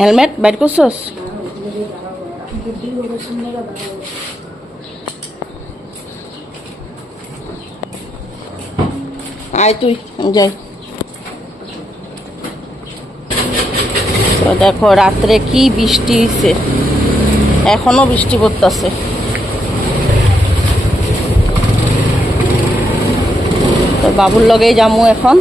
Helmet বাইর করছস? আয় তুই যাই। তো দেখো রাত্রে কি বৃষ্টি হয়েছে, এখনো বৃষ্টি পড়তেছে। তো বাবুর লগেই যামু এখন।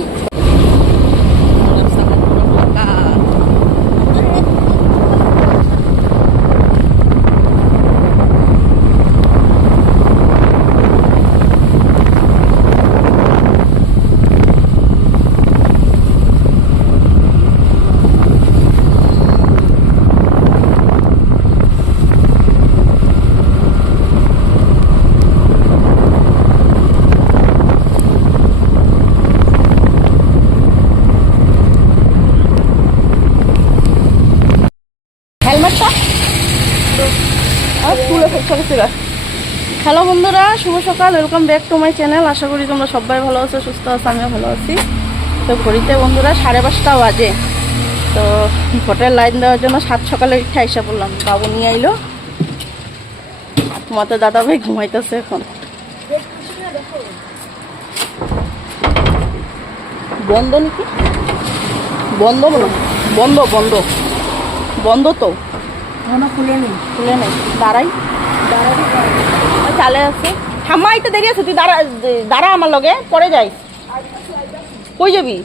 হ্যালো বন্ধুরা, শুভ সকাল, welcome back to my channel. আশা করি তোমরা সবাই ভালো আছো, সুস্থ আছো, আমিও ভালো আছি। তো ঘড়িতে বন্ধুরা 5:30 বাজে। তো ভোটের লাইন দেওয়ার জন্য 7 সকালে উঠে আইসা পড়লাম। বাবু নিয়ে আইলো, তোমাদের দাদা ভাই ঘুমাইতেছে এখন। বন্ধ নাকি? বন্ধ বলো, বন্ধ বন্ধ বন্ধ তো খুলে নেই। দাঁড়াই চালে আছে, ঠাম্মাই তো দেরি আছে, তুই দাঁড়া আমার লগে, পরে যাই। কই যাবি?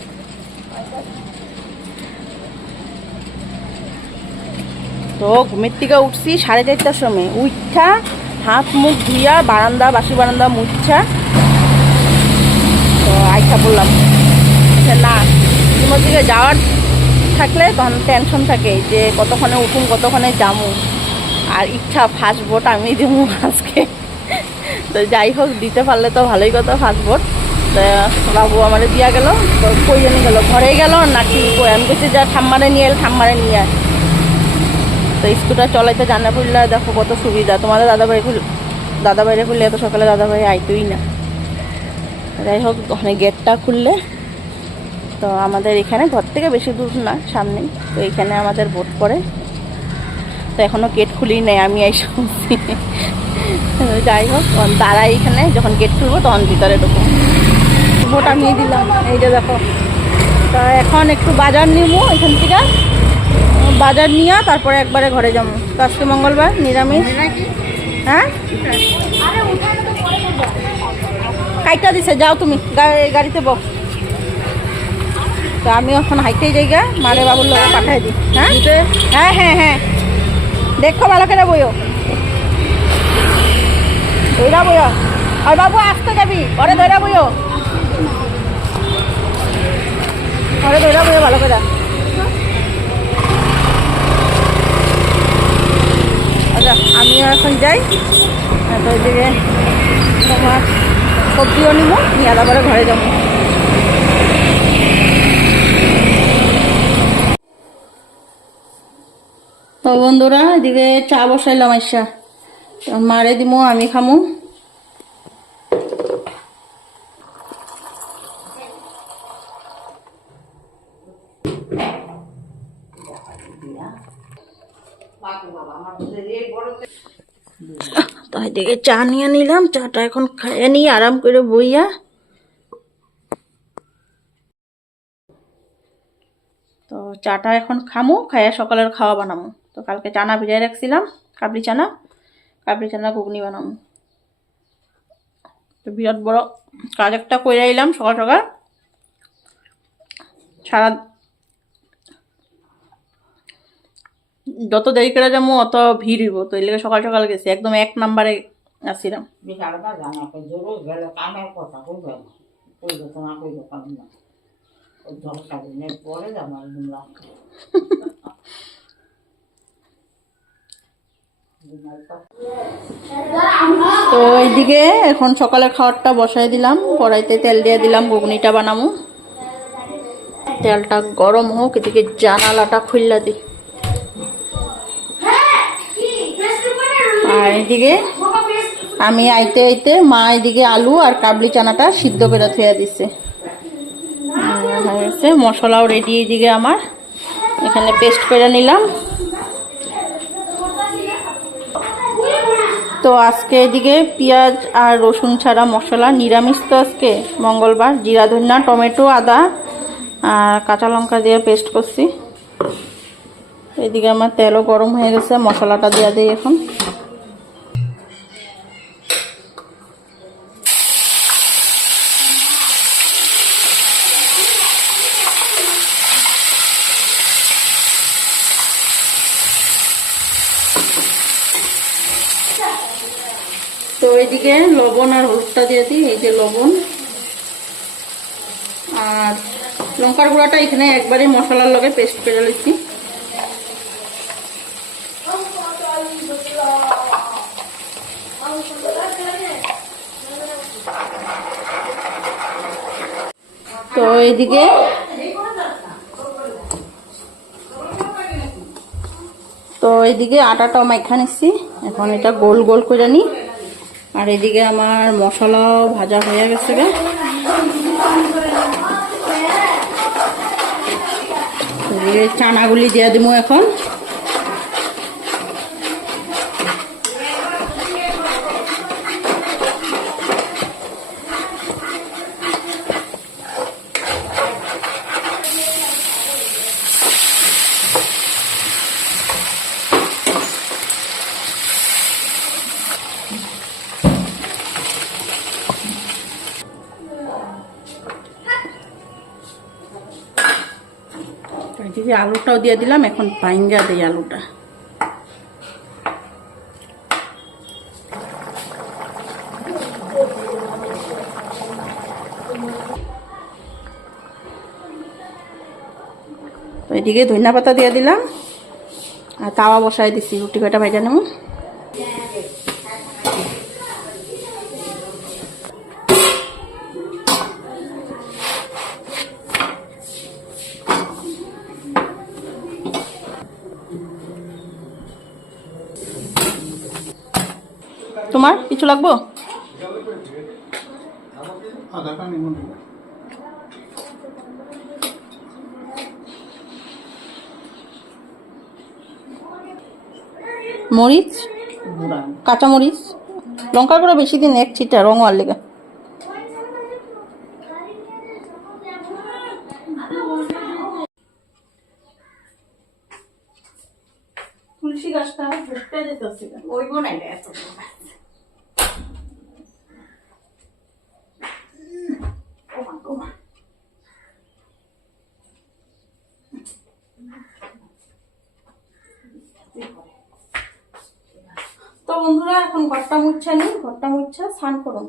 তো ঘুমের থেকে উঠছি 4:30টার সময়। উঠা হাত মুখ ধুইয়া বাসি বারান্দা মুছা তো আইসা বললাম না, তোমার দিকে যাওয়ার থাকলে তখন টেনশন থাকে যে কতক্ষণে উঠুন, কতক্ষণে যামু। আর ইচ্ছা ফার্স্ট ভোট আমি দিব আজকে। তো যাই হোক, দিতে পারলে তো ভালোই কথা। ফার্স্ট ভোট তো বাবু আমার দিয়া গেল। তো কই জানি গেল, ঘরে গেল নাকি কই, আমি বলছি যা ঠাম্মারে নিয়ে নিয়ে আয়। তো স্কুটার চলাইতে জানা পড়লে দেখো কত সুবিধা। তোমাদের দাদাভাইরে খুললে এত সকালে দাদাভাই আইতোই না। যাই হোক, ওখানে গেটটা খুললে তো আমাদের এখানে ঘর থেকে বেশি দূর না, সামনেই। তো এখানে আমাদের ভোট পড়ে। তো এখনও গেট খুলি নেই, আমি এই শুনছি। যাই হোক, দাঁড়াই এখানে, যখন গেট খুলবো তখন ভিতরে ঢুকবো। ভোট আমি দিলাম, এই যে দেখো। তা এখন একটু বাজার নিব, এখান থেকে বাজার নিয়ে তারপরে একবারে ঘরে যাবো। তো আজকে মঙ্গলবার, নিরামিষ। হ্যাঁ, কাইটা দিছে, যাও তুমি গাড়িতে বস। তো আমি এখন হাইটেই যাইগা, মারে বাবুর লোক পাঠাই দিই। হ্যাঁ হ্যাঁ হ্যাঁ হ্যাঁ, দেখো ভালো করে বইও, ধৈরা বইও। আর বাবু আসতে যাবি, ঘরে ধৈরা বইও, ঘরে ধৈরা বইও ভালো করে। আচ্ছা, আমিও এখন যাই। তো ওইদিকে তোমার সবজিও নিব, নিয়ে তারপরে ঘরে যাবো। তো বন্ধুরা, এদিকে চা বসাইলাম, আইসা মারে দিমু, আমি খামু। তো এদিকে চা নিয়ে নিলাম, চাটা এখন খাইয়ে নিয়ে আরাম করে বইয়া। তো চাটা এখন খামু, খাইয়া সকালের খাওয়া বানামু। তো কালকে চানা ভিজাই রাখছিলাম, কাবলি চানা ঘুগনি বানামু। তো বিরাট বড় কাজ একটা করে আইলাম সকাল সকাল। সারা যত দেরি করে যাবো অত ভিড় হইব, তো এই লেগে সকাল সকাল গেছি, একদম 1 নম্বরে আসছিলাম। তো এইদিকে এখন সকালে খাওয়ারটা বসাই দিলাম, কড়াইতে তেল দিয়ে দিলাম, ঘুগনিটা বানামু। তেলটা গরম হোক, এদিকে জানালাটা খুললা দিই। আর এদিকে আমি আইতে আইতে মা এদিকে আলু আর কাবলি চানাটা সিদ্ধ করে থুয়া দিচ্ছে। মশলাও রেডি এদিকে আমার। এখানে পেস্ট করে নিলাম। তো আজকে এদিকে পেঁয়াজ আর রসুন ছাড়া মশলা, নিরামিষ তো আজকে মঙ্গলবার, জিরা ধনিয়া টমেটো আদা আর কাঁচা লঙ্কা দিয়ে পেস্ট করছি। এদিকে আমার তেলও গরম হয়ে গেছে, মশলাটা দিয়ে দিই এখন। তো এইদিকে লবণ আর হলুদটা দিয়ে দিই, এই যে লবণ আর লঙ্কার গুঁড়াটা এখানে একবারে মশলার লগে পেস্ট করে নিচ্ছি। তো এইদিকে আটাটাও মাখা নিচ্ছি, এখন এটা গোল গোল করে নিই। আর এদিকে আমার মশলাও ভাজা হয়ে গেছে গা। এদিকে চানাগুলি দিয়ে দিব এখন। এদিকে আলুটাও দিয়ে দিলাম, এখন পাইঙ্গা দিই আলুটা। তো এদিকে ধনিয়া পাতা দিয়ে দিলাম আর তাওয়া বসাই দিছি, রুটি কয়টা ভাজা নেব। তোমার কিছু লাগবো? মরিচ, কাঁচা মরিচ, লঙ্কা গুঁড়ো বেশি দিন এক ছিটা রং হওয়ার লেগে। তুলসী গাছটা ঘুরতে যেতেছে, ওইব না এত। তো বন্ধুরা এখন ঘরটা মুছা নিই, ঘরটা মুছা স্নান করুন।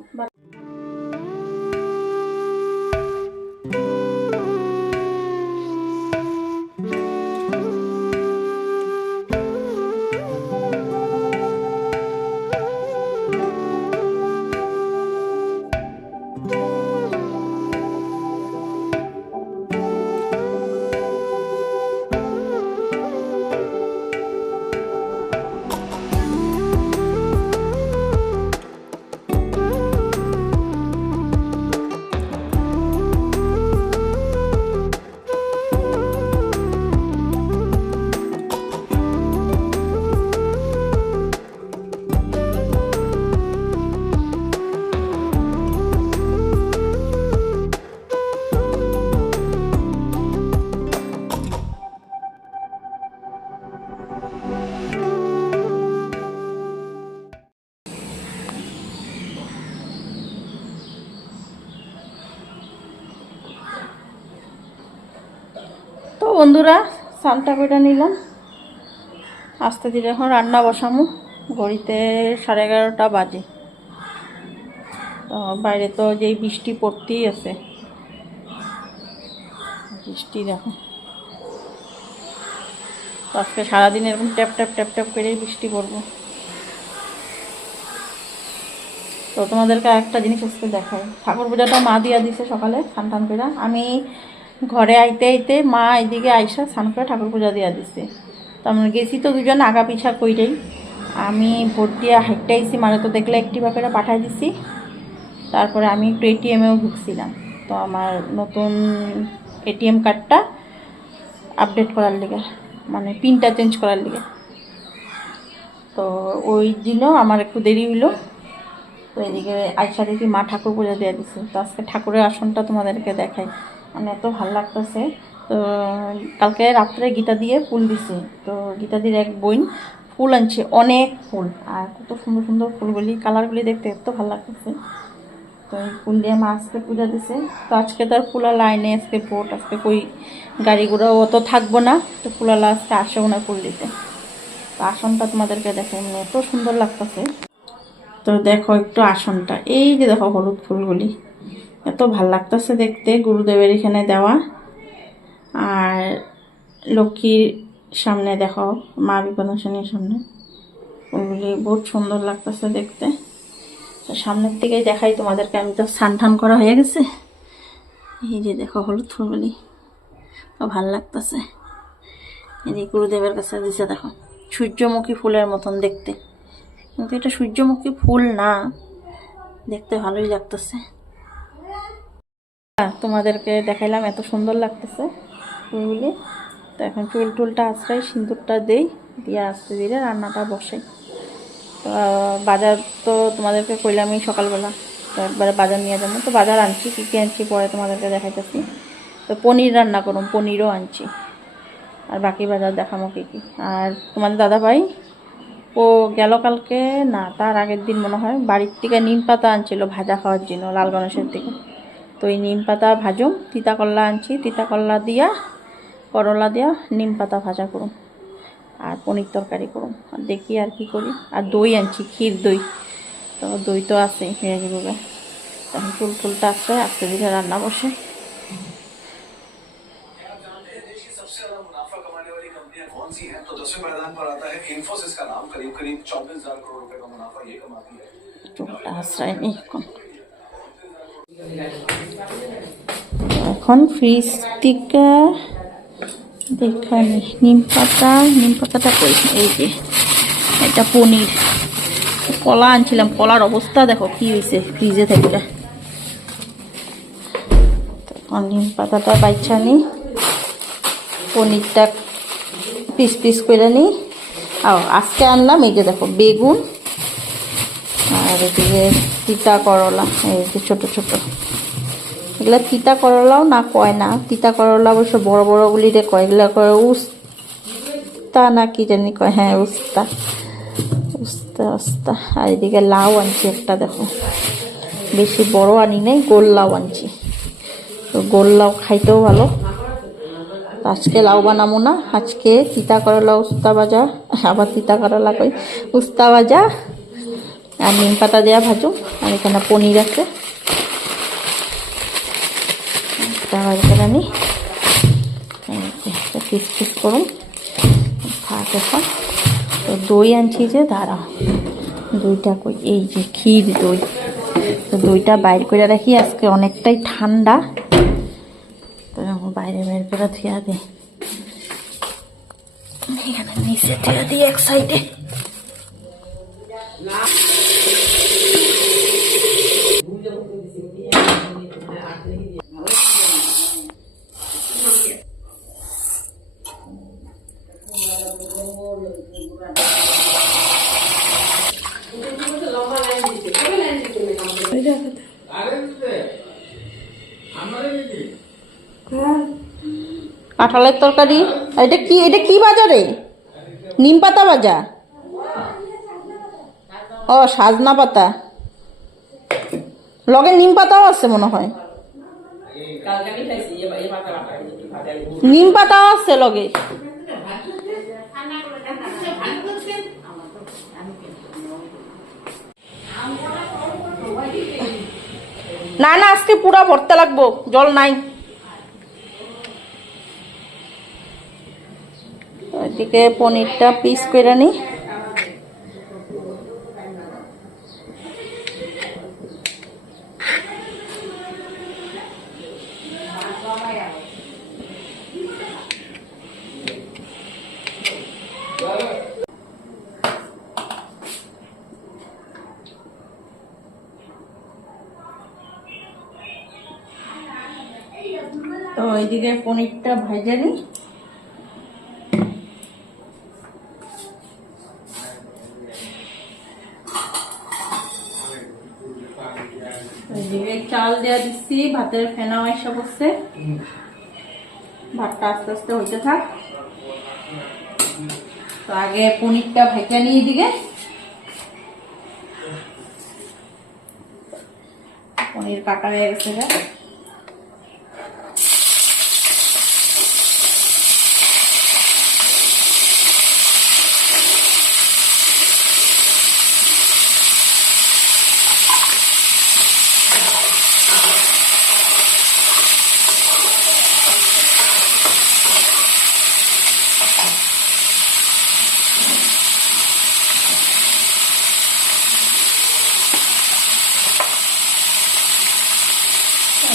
তো বন্ধুরা স্নানটা করে নিলাম, আস্তে ধীরে এখন রান্না বসামু। ঘড়িতে 11:30 বাজে। তো বাইরে তো যেই বৃষ্টি পড়তেই আছে, বৃষ্টি দেখো। তো আজকে সারাদিন এরকম ট্যাপ ট্যাপ ট্যাপ ট্যাপ করেই বৃষ্টি পড়বো। তো তোমাদেরকে একটা জিনিস আজকে দেখাই, ঠাকুর পূজাটা মা দিয়া দিছে সকালে স্নান টান করে। আমি ঘরে আইতে আইতে মা এদিকে আইসা স্নান করে ঠাকুর পূজা দিয়া দিছে। তো আমরা গেছি তো দুজন আগা পিছা কইরেই। আমি ভোট দিয়ে হাইটটা আইসি, মানে তো দেখলে একটিভা করে পাঠাই দিছি। তারপরে আমি একটু এটিএমেও ঢুকছিলাম। তো আমার নতুন এটিএম কার্ডটা আপডেট করার লিগে, মানে পিনটা চেঞ্জ করার লিগে। তো ওই দিনও আমার একটু দেরি হইলো। তো এদিকে আইসা দেখি মা ঠাকুর পূজা দিয়ে দিচ্ছে। তো আজকে ঠাকুরের আসনটা তোমাদেরকে দেখাই, মানে এত ভালো লাগতেছে। তো কালকে রাত্রে গীতা দিয়ে ফুল দিছে। তো গীতা দিয়ে এক বোন ফুল আনছে, অনেক ফুল, আর কত সুন্দর সুন্দর ফুলগুলি, কালারগুলি দেখতে এত ভালো লাগতেছে। তো এই ফুল দিয়ে মা আজকে পূজা দিছে। তো আজকে তার ফুলা লাইনে আজকে ভোট, আজকে কই গাড়ি ঘোড়াও অত থাকবো না। তো ফুলালা আজকে আসেও না ফুল দিতে। তো আসনটা তোমাদেরকে দেখাই, মানে এত সুন্দর লাগতেছে। তো দেখো একটু আসনটা, এই যে দেখো হলুদ ফুলগুলি এত ভাল লাগতেছে দেখতে, গুরুদেবের এখানে দেওয়া। আর লক্ষ্মীর সামনে দেখো, মা বিপদাশনীর সামনে ফুলগুলি বহুত সুন্দর লাগতেছে দেখতে। সামনের দিকেই দেখাই তোমাদেরকে, আমি তো স্নান টান করা হয়ে গেছে। এই যে দেখো হলুদ ফুলগুলি তো ভাল লাগতেছে। এই যে গুরুদেবের কাছে দিছে, দেখো সূর্যমুখী ফুলের মতন দেখতে, কিন্তু এটা সূর্যমুখী ফুল না, দেখতে ভালোই লাগতেছে। তোমাদেরকে দেখাইলাম, এত সুন্দর লাগতেছে ফুলগুলি। তো এখন চুল টুলটা আশ্রয় সিঁদুরটা দেই, দিয়ে আস্তে ধীরে রান্নাটা বসাই। তো বাজার তো তোমাদেরকে কইলামই সকালবেলা, তো একবারে বাজার নিয়ে যাবো। তো বাজার আনছি, কী কী আনছি পরে তোমাদেরকে দেখাইতেছি। তো পনির রান্না করুন, পনিরও আনছি, আর বাকি বাজার দেখাবো কী কী। আর তোমাদের দাদা ভাই ও গেল কালকে, না তার আগের দিন মনে হয়, বাড়ির থেকে নিম পাতা আনছিল ভাজা খাওয়ার জন্য লাল গণেশের থেকে। তো এই নিম পাতা ভাজুম, তিতা করলা আনছি, তিতা করলা দিয়া করলা দিয়া নিম পাতা ভাজা করুন, আর পনির তরকারি করুন। আর দেখি আর কি করি। আর দই আনছি, ক্ষীর দই, তো দই তো আছে হয়ে যাবে। তখন চুল টুলটা আসছে, আস্তে ধীরে রান্না বসে। চুলটা আশ্রয় নেই এখন ফ্রিজ থেকে দেখানি নিম পাতাটা কই, এই যে এটা পনির। কলা আনছিলাম, কলার অবস্থা দেখো কি হয়েছে ফ্রিজে থাকলে। তখন নিম পাতাটা বাইছা নি, পনিরটা পিস পিস করে নি। আজকে আনলাম এই যে দেখো বেগুন, আর এদিকে তিতা করলা, এই যে ছোট ছোট, এগুলা তিতা করলাও না কয় না, তিতা করলা অবশ্য বড় বড় গুলি রে কয়, এগুলা কয় উস্তা না কি জানি কয়, হ্যাঁ উস্তা উস্তা উস্তা। আর এদিকে লাউ আনছি একটা, দেখো বেশি বড় আনি নাই, গোল লাউ আনছি। তো গোল লাউ খাইতেও ভালো। আজকে লাউ বানাবো না, আজকে তিতা করলা উস্তা ভাজা, আবার তিতা করলা কই উস্তা ভাজা আর নিম পাতা দেওয়া ভাজুম। আর এখানে পনির আছে, পিস পিস করুন থাক এখন। তো দই আনছি, যে দাঁড়াও দইটা কই, এই যে ক্ষীর দই। তো দইটা বাইর করে রাখি, আজকে অনেকটাই ঠান্ডা, তো বাইরে বের করে থিয়া দিই, এখানে নিচে থিয়া দিই এক সাইডে। কাঁঠালের তরকারি, এটা কি বাজারে? নিম পাতা ভাজা, ও সাজনা পাতা, লগে নিম পাতাও আছে মনে হয়, নিম পাতাও আছে লগে। না না আজকে পুরা ভরতে লাগবো, জল নাই। এদিকে পনিরটা পিস করে নি। তো এইদিকে পনিরটা ভেজে নি, চাল দেওয়া দিচ্ছি, ভাতের ফেনাও এসে বসছে, ভাতটা আস্তে আস্তে হইতে থাক। তো আগে পনিরটা ভেজে নিয়ে দিকে, পনির কাটা হয়ে গেছে।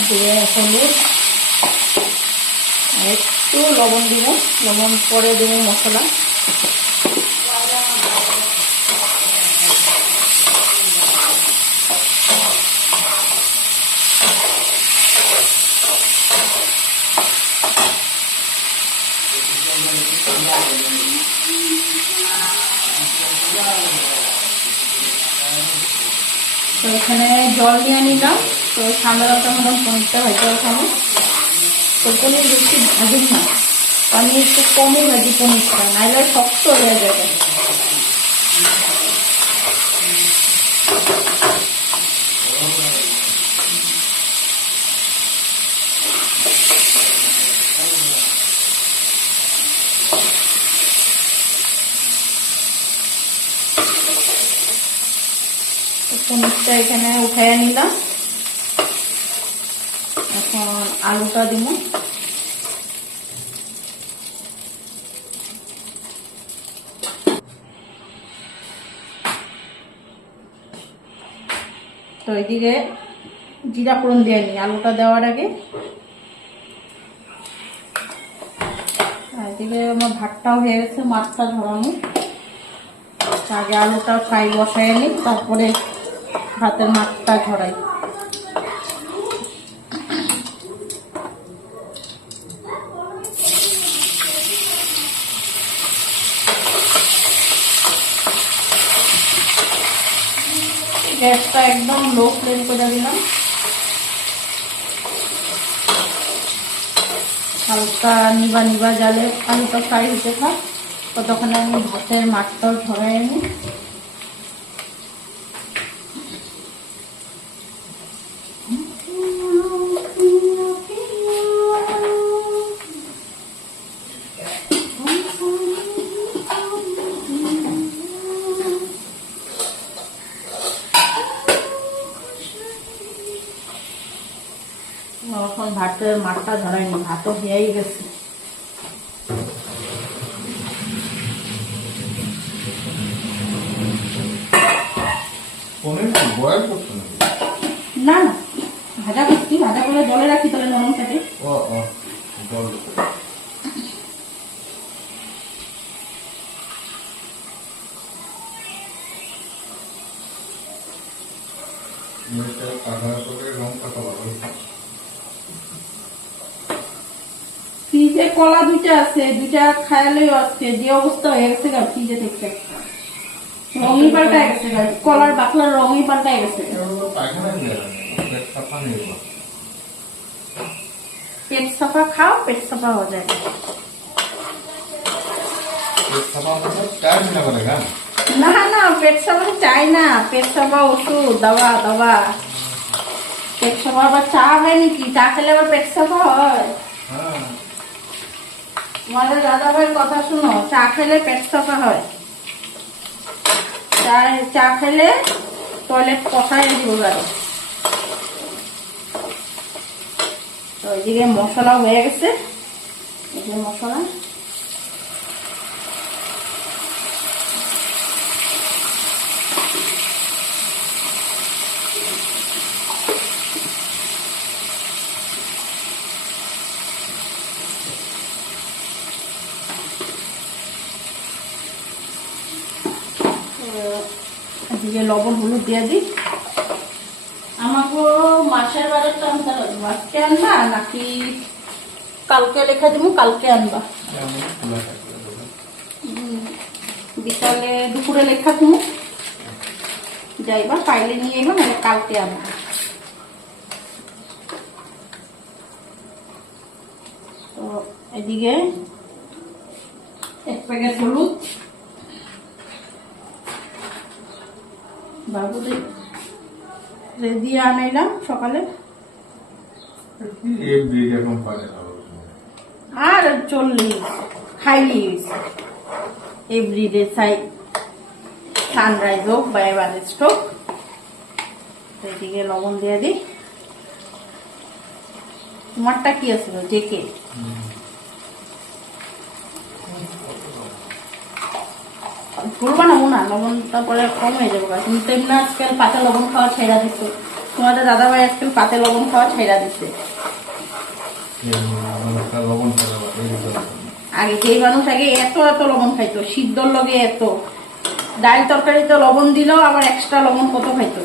দিয়ে হলুদ, একটু লবণ দিব, লবণ পরে দেব মশলা। তো এখানে জল দিয়ে নিলাম। তো সামলাটা মতন পনিরটা হয়েছে ওখানে। তো পনির বেশি ভাজুন না, আমি একটু কমই ভাজি পনিরটা, নাহলে শক্ত হয়ে যাবে। পনিরটা এখানে উঠাইয়া নিলাম। এখন আলুটা দিব। তো এদিকে জিরা ফোড়ন দিয়ে নিই আলুটা দেওয়ার আগে। এদিকে আমার ভাতটাও হয়ে গেছে, মাছটা ধরানো। আগে আলুটা ফ্রাই বসাই নিই, তারপরে ভাতের মাছটা ঝরাই। গ্যাসটা একদম লো ফ্লেম করে দিলাম। হালকা নিবা নিবা জালে আলুটা ফ্রাই হতে থাক, ততক্ষণে আমি ভাতের মাছটাও ঝরাই নিই। এখন ভাতের মাছটা ধরাইনি, ভাতও হয়েই গেছে। না না, ভাজা করছি, ভাজা করে জলে রাখি, তাহলে নরম থাকে। ফ্রিজে কলা দুইটা আছে, দুইটা খায়ালেও আজকে যে অবস্থা হয়ে গেছে গা, ফ্রিজে থেকে রঙই পাল্টায় গেছে গা, কলার বাকলার রঙই পাল্টায় গেছে। পেট সাফা খাও, পেট সাফা হয়ে যায়। না না, পেট সাফা চাই না, পেট সাফা ওষুধ, দাওয়া দাওয়া। পেট সাফা আবার চা হয় নাকি? চা খেলে আবার পেট সাফা হয়? তোমাদের দাদা ভাইয়ের কথা শুনো, চা খেলে পেট সাফা হয়। চা খেলে টয়লেট কষায় দিব গাড়ি। তো ওইদিকে মশলা হয়ে গেছে, এই যে মশলা। এদিকে লবণ হলুদ দিয়ে দিই। আমাকে মাছের বাজারটা আনতে লাগবে, আজকে আনবা নাকি কালকে লেখা দিব? কালকে আনবা, বিকালে দুপুরে লেখা তুমি যাইবা, পাইলে নিয়ে এবা, মানে কালকে আনবা। এদিকে 1 প্যাকেট হলুদ, বাবুদের রেডি আনাইলাম সকালে। আর 40 খাইলি এভরিডে চাই, সানরাইজ হোক বা এভারেস্ট হোক। এদিকে লবণ দিয়ে দিই। তোমারটা কি আছে জেকে? ফুল বানাবো না, লবণ তারপরে কম হয়ে যাবো। তুমি তো এমনি আজকাল পাতে লবণ খাওয়া ছেড়া দিচ্ছে, তোমাদের দাদা ভাই আজকাল পাতে লবণ খাওয়া ছেড়া দিচ্ছে। আগে যেই মানুষ আগে এত এত লবণ খাইতো, সিদ্ধর লগে এত ডাল তরকারিতে লবণ দিলেও আবার এক্সট্রা লবণ কত খাইতো।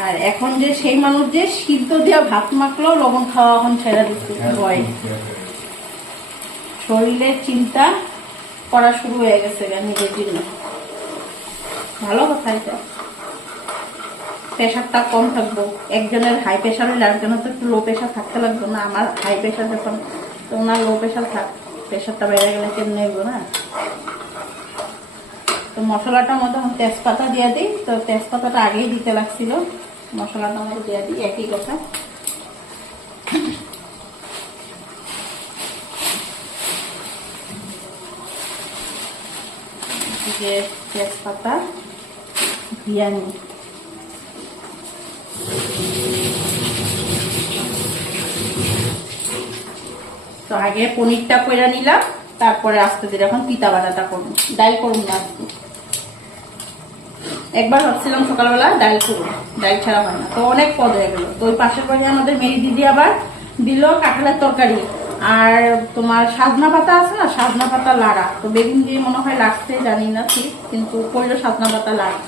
আর এখন যে সেই মানুষ যে সিদ্ধ দিয়ে ভাত মাখলেও লবণ খাওয়া এখন ছেড়া দিচ্ছে। ভয়, শরীরের চিন্তা করা শুরু হয়ে গেছে নিজের জন্য। ভালো কথা, এটা প্রেশারটা কম থাকবো। একজনের হাই প্রেশার হলে আরেকজনের তো একটু লো প্রেশার থাকতে লাগবে না। আমার হাই প্রেশার যখন, তো ওনার লো প্রেশার থাক, প্রেশারটা বেড়ে গেলে কেমনে নেবো না। তো মশলাটার মধ্যে তেজপাতা দিয়ে দিই। তো তেজপাতাটা আগেই দিতে লাগছিল, মশলাটার মধ্যে দিয়ে দিই একই কথা। তেজপাতা দিয়ে নিই। তো আগে পনিরটা কইরা নিলাম, তারপরে আস্তে ধীরে এখন পিতা বাটাটা করবো। ডাল করুন না, একবার ভাবছিলাম সকালবেলা ডাল করুন, ডাল ছাড়া হয় না। তো অনেক পদ হয়ে গেল। তো ওই পাশের বাড়ি আমাদের মেরি দিদি আবার দিল কাঁঠালের তরকারি আর তোমার সাজনা পাতা আছে না, সাজনা পাতা লাড়া। তো বেগুন দিয়ে মনে হয় লাগছে, জানি না ঠিক, কিন্তু করলো সাজনা পাতা লাড়া।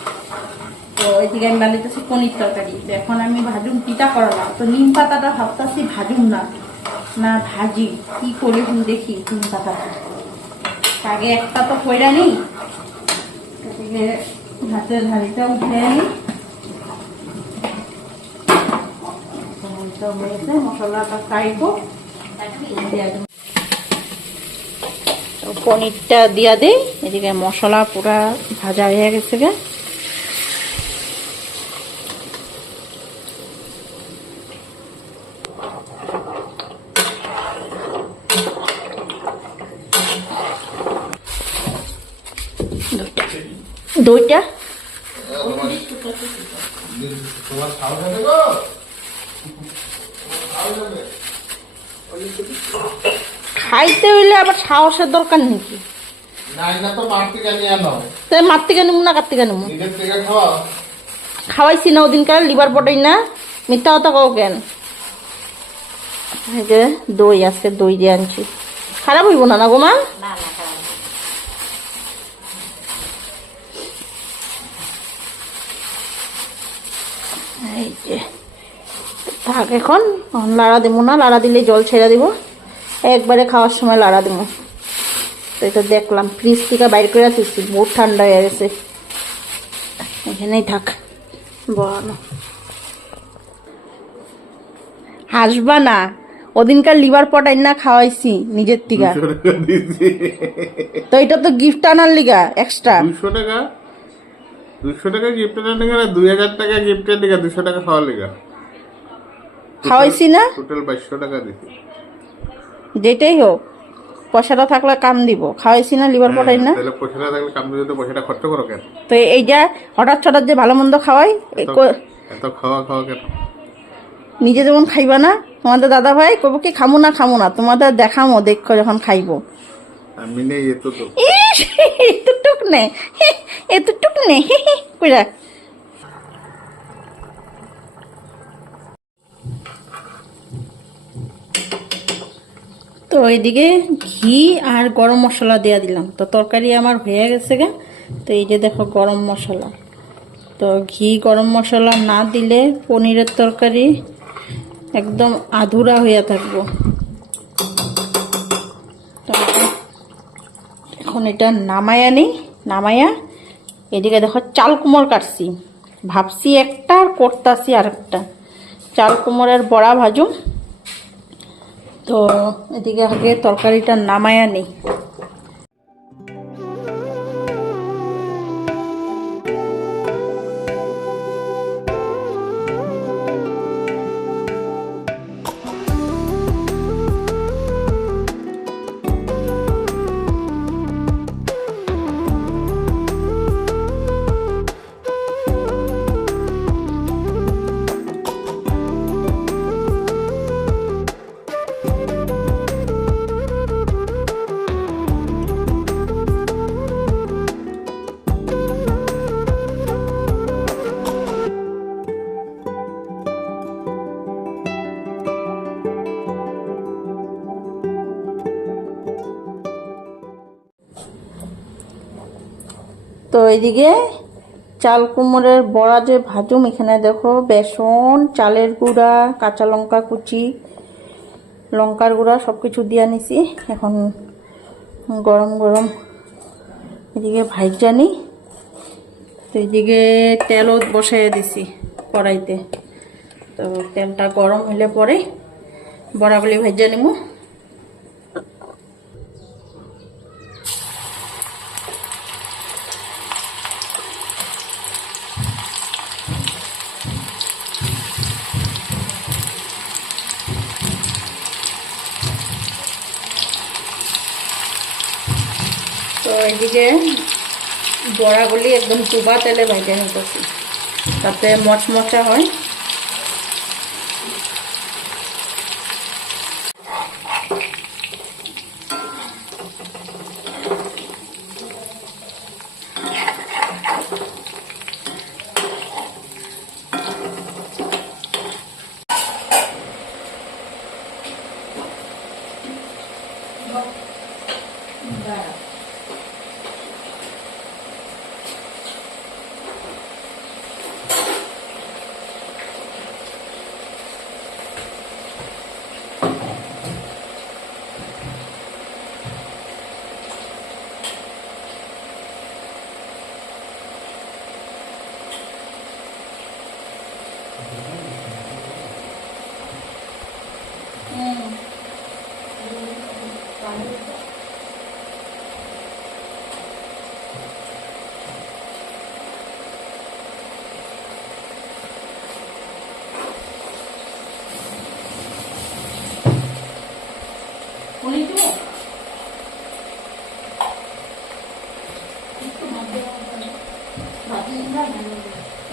তো এদিকে আমি বানাইতেছি পনির তরকারি। তো এখন আমি ভাজুম পিঠা করালাম। তো নিম পাতাটা ভাবতেছি ভাজুম না, না ভাজি, কি করে দেখি। নিম পাতাটা আগে একটা তো কইরা নিই, এদিকে ভাতের হাঁড়িটা উঠে নিই। মশলাটা কাইবো, পনিরটা দিয়া দিই। এদিকে মশলা পুরা ভাজা হয়ে গেছে গে। দুইটা খাইতে হইলে আবার সাহসের দরকার নাকি? মারতে কেন না, কাটতে কেন? খাওয়াইছি না ওদিনকার, লিভার পটাই না, মিথ্যা কথা কও কেন? এই যে দই আছে, দই দিয়ে আনছি। খারাপ হইব না না গো মা? এই যে থাক, এখন লাড়া দিব না, লাড়া দিলে জল ছেড়ে দিব, একবারে খাওয়ার সময় লাড়া দিব। তো এটা দেখলাম ফ্রিজ থেকে বাইর করে তুলছি, বহুত ঠান্ডা হয়ে গেছে, এখানেই থাক। বলো, হাসবা না, ওদিনকার লিভার পটাই না খাওয়াইছি নিজের থেকে। তো এটা তো গিফট আনার লিগা এক্সট্রা 200 টাকা, 200 টাকা গিফট আনার লিগা, 2000 টাকা গিফটের লিগা, 200 টাকা খাওয়ার লিগা খাওয়াইছি না, টোটাল 2200 টাকা দিছি। যেটাই হোক, পয়সাটা থাকলে কাম দিব। খাওয়াইছি না, লিভার পটাই না, তাহলে পয়সাটা থাকলে কাম দিতে পয়সাটা খরচ করো কেন? তো এই যে হঠাৎ হঠাৎ যে ভালো মন্দ খাওয়াই, এত খাওয়া কেন? নিজে যেমন খাইবা না, তোমাদের দাদা ভাই কব কি খামো না, তোমাদের দেখামো, দেখো যখন খাইবো। আমি নেই এতটুক নে, এতটুক নে কইরা। তো এইদিকে ঘি আর গরম মশলা দেয়া দিলাম। তো তরকারি আমার হয়ে গেছে গে। তো এই যে দেখো গরম মশলা। তো ঘি গরম মশলা না দিলে পনিরের তরকারি একদম আধুরা হইয়া থাকবো। এখন এটা নামায়া নিই, নামায়া এদিকে দেখো চাল কুমড় কাটছি, ভাবছি একটা আর করতাছি আর একটা। চাল কুমড়ের বড়া ভাজুম। তো এদিকে আগে তরকারিটা নামায়া নেই। তো এদিকে চাল কুমড়ের বড়া যে ভাজুম, এখানে দেখো বেসন, চালের গুঁড়া, কাঁচা লঙ্কা কুচি, লঙ্কার গুঁড়া সব কিছু দিয়ে নিছি। এখন গরম গরম এদিকে ভাজা নি। তো এদিকে তেলও বসাই দিছি কড়াইতে। তো তেলটা গরম হলে পরে বড়াগুলি ভাজা নিব। তো এদিকে বড়াগুলি একদম চুবা তেলে ভাজা নিতেছি, তাতে মচমচা হয়।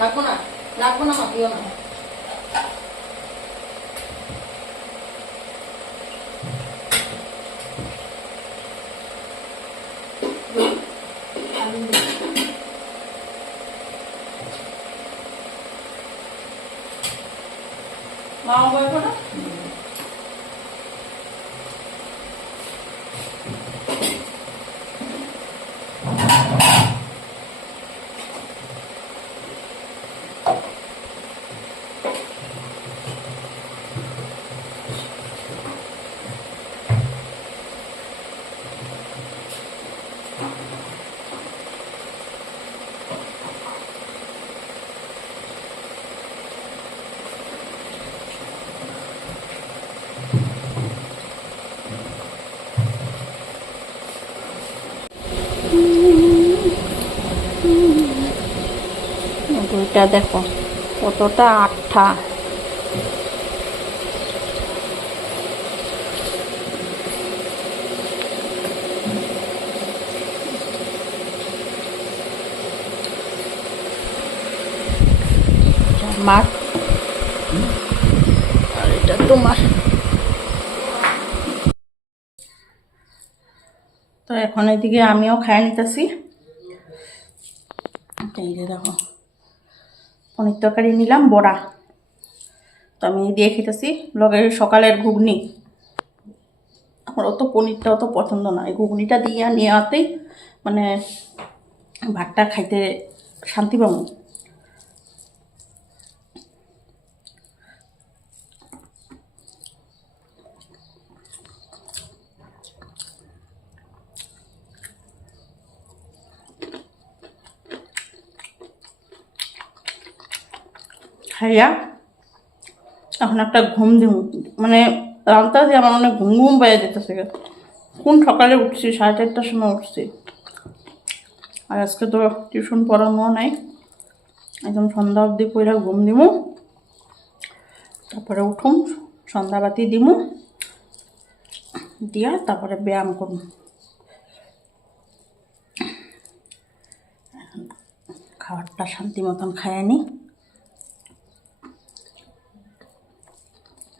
লাগবো না, লাগবো না, মাখিও না। মা বলবো না। দুইটা দেখো কতটা আঠা। আমার আর এটা তোমার। তো এখন এদিকে আমিও খাই নিতেছি। এই যে দেখো পনির তরকারি নিলাম, বড়া তো আমি দিয়ে খেতেছি, লগে সকালের ঘুগনি। আমার অত পনিরটা অত পছন্দ না, এই ঘুগনিটা দিয়ে নেওয়াতেই মানে ভাতটা খাইতে শান্তি পাবো। খাইয়া এখন একটা ঘুম দিব, মানে রান্তা যে আমার অনেক ঘুম ঘুম পাইয়া যেতেছে। কোন সকালে উঠছি, 4:30টার সময় উঠছি। আর আজকে তো টিউশন পড়ানো নাই, একদম সন্ধ্যা অবধি পড়া ঘুম দিমু, তারপরে উঠুম, সন্ধ্যাবাতি দিমু, দিয়া তারপরে ব্যায়াম করুম। খাবারটা শান্তি মতন খাইয়ে নি।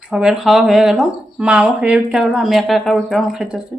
সবের খাওয়া হয়ে গেল, মাও খেয়ে উঠে গেলো, আমি একা একা বসে এখন খাইতেছি।